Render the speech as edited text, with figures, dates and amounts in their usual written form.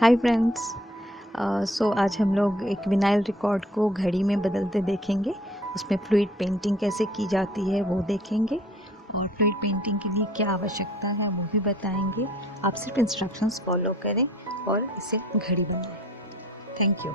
Hi friends. सो आज हम लोग एक विनाइल रिकॉर्ड को घड़ी में बदलते देखेंगे। उसमें फ्लूइड पेंटिंग कैसे की जाती है वो देखेंगे और फ्लूइड पेंटिंग के लिए क्या आवश्यकता है वो भी बताएंगे। आप सिर्फ इंस्ट्रक्शंस फॉलो करें और इसे घड़ी बनाएं। Thank you.